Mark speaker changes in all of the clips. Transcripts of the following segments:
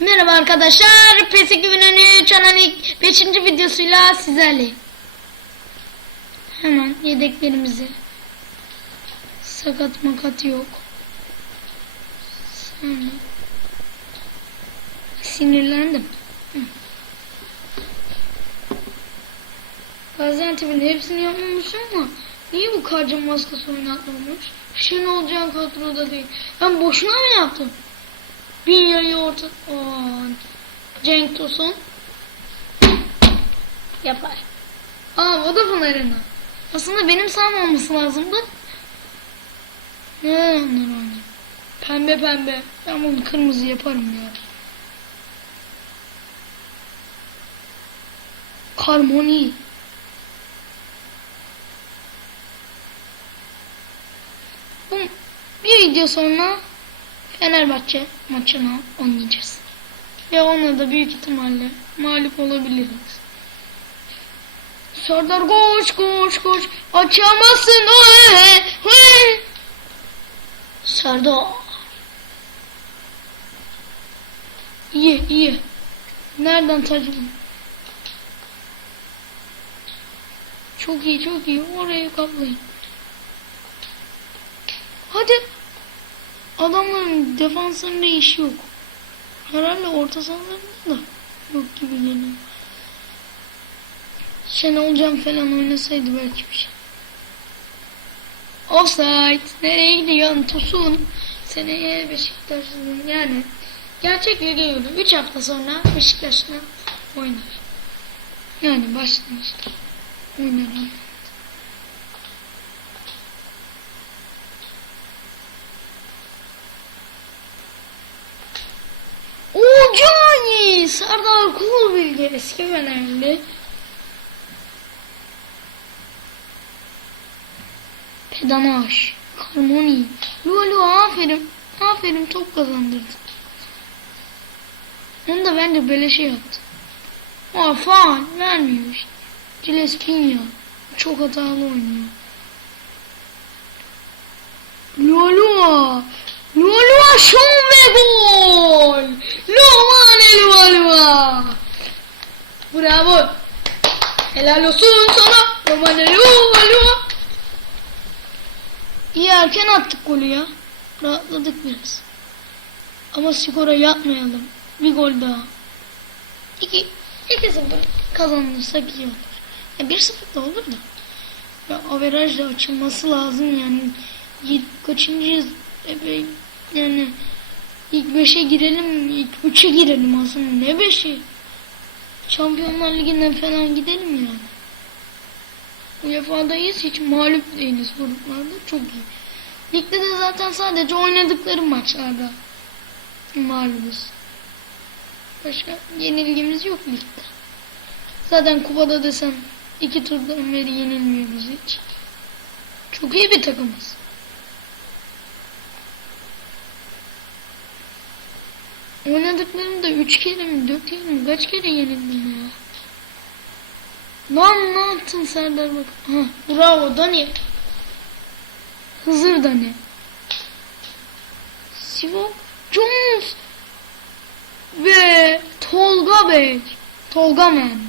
Speaker 1: Merhaba arkadaşlar. PS2 Gününü Çanan ilk 5. videosuyla sizlerle. Hemen yedeklerimizi. Sakat makat yok. Sonra. Sinirlendim. Gaziantep'in hepsini yapmamış ama niye bu karcın maskası oynatmamış? Şen olacağın kadroda değil. Ben boşuna mı yaptım? Bin yayı orta... Aa, Cenk Tosun. Yapar. Aa Vodafone Arena. Aslında benim saham olması lazımdı. Ne onlar oynuyor? Pembe pembe. Ben bunu kırmızı yaparım ya. Harmoni. Bir video sonra Fenerbahçe maçını oynayacağız. Ve ona da büyük ihtimalle mağlup olabiliriz. Serdar koş koş koş açamazsın. Serdar. İyi iyi. Nereden tacım? Çok iyi çok iyi. Oraya kaplayın. Hadi. Adamların defanslarında işi yok. Herhalde orta sahalarında da yok gibi geliyor. Şenol Can falan oynasaydı belki bir şey. Offside. Nereye gidiyorsun Tosun? Seneye Beşiktaş'ın yani gerçek lige yolu 3 hafta sonra Beşiktaş'la oynar. Yani başlamıştır. Oynar oynar. Ucani Serdar Kul Bilgi eski Fenerli. Pedanaş, Harmoni, Lulu aferin, aferin top kazandırdı. Onu da bence beleşe yaptı. Aa faal vermiyor işte. Gillespie çok hatalı oynuyor. Lulu Lulu şov ve gol. Lulu. Bravo. Helal olsun sana. Lumane Lulu. İyi erken attık golü ya. Rahatladık biraz. Ama skora yatmayalım. Bir gol daha. İki, iki sıfır kazanırsak iyi olur. Ya bir sıfır da olur da. Ya averajla açılması lazım yani. Kaçıncıyız? Yani ilk beşe girelim, ilk üçe girelim aslında. Ne beşi? Şampiyonlar Ligi'nden falan gidelim yani. UEFA'dayız hiç mağlup değiliz gruplarda çok iyi. Ligde de zaten sadece oynadıkları maçlarda mağlubuz. Başka yenilgimiz yok ligde. Zaten kupada desem iki turdan beri yenilmiyoruz hiç. Çok iyi bir takımız. Oynadıklarımda üç kere mi dört kere mi kaç kere yenildim ya. Lan ne yaptın Serdar bak. Ha, bravo Dani. Hızır Dani. Sivok Jones. Ve Tolga Bey. Tolga Men.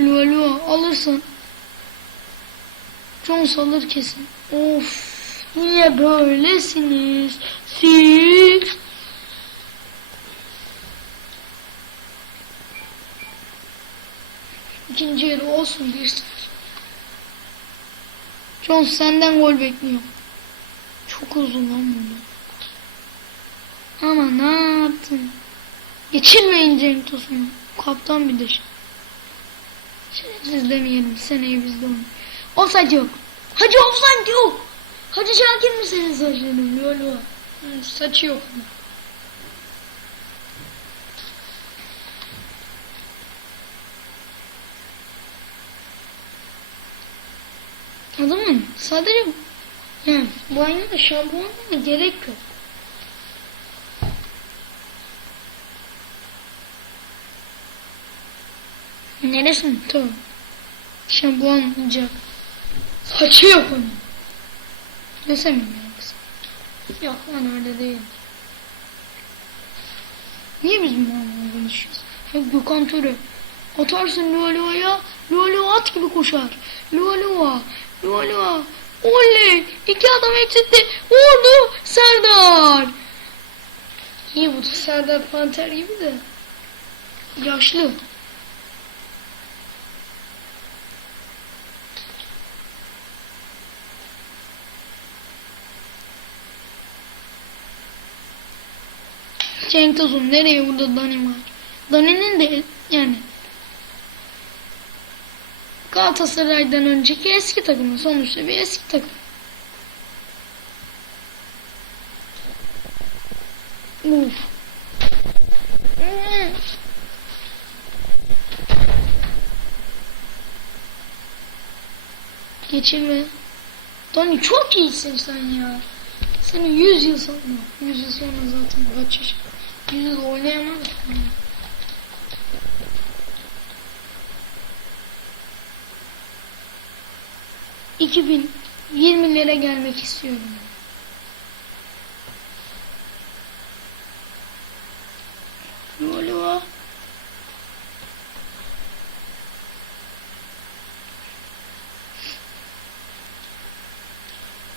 Speaker 1: Lua alırsın. Jones alır kesin. Of. Niye böylesiniz? Siz. İkinci yarı olsun 1-0. Jones senden gol bekliyor. Çok uzun lan bunu. Ama ne yaptın? Geçirmeyin Cenk Tosun'u. Kaptan bir de. Şerefsiz demeyelim. Seneye bizde onu. Offside yok. Hacı offside yok. Hacı Şakir mi senin saçların? Lolo. Hı, saçı yok. mu? Adamın sadece yani banyoda şampuanla gerek yok. Neresin? Tamam. Şampuan olacak. Saçı yok onun. Desem mi yoksa? Yok lan öyle değil. Niye biz Muhammed'e konuşuyoruz? Hep Gökhan Töre. Atarsın Lolo'ya, Lolo at gibi koşar. Lolo, Lolo. Oley! İki adam eksitti. Vurdu Serdar. İyi bu da Serdar Panter gibi de. Yaşlı. Cenk Tosun nereye burada Dani var? Dani'nin de yani Galatasaray'dan önceki eski takımı sonuçta bir eski takım. Uf. Geçirme. Dani çok iyisin sen ya. Seni 100 yıl sonra, 100 yıl sonra zaten kaç yaş? 100 yıl oynayamaz. ...2020'lere gelmek istiyorum. Galiba...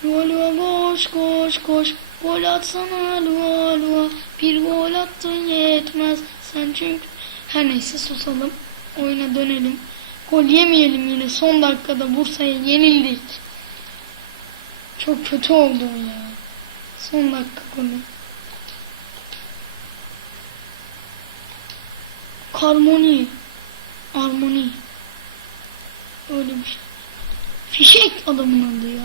Speaker 1: Lua koş koş koş. Gol atsana lua lua Bir gol attın yetmez. Sen çünkü Her neyse susalım. Oyuna dönelim Gol yemeyelim yine. Son dakikada Bursa'ya yenildik. Çok kötü oldu ya. Son dakika golü. Karmoni Armoni Öyle bir şey. Fişek adamın adı ya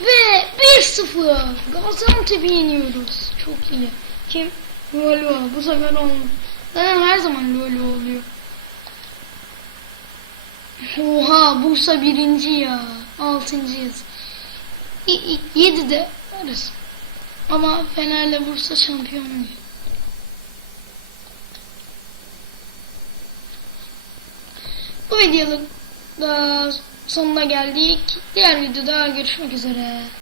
Speaker 1: Ve 1-0 Gaziantep'i yeniyoruz. Çok iyi. Kim? Lolo. Bu sefer olmadı. Zaten her zaman Lolo oluyor. Oha Bursa birinci ya. Altıncıyız. Yedi de varız. Ama Fener'le Bursa şampiyon oluyor. Bu videonun da sonuna geldik. Diğer videoda görüşmek üzere.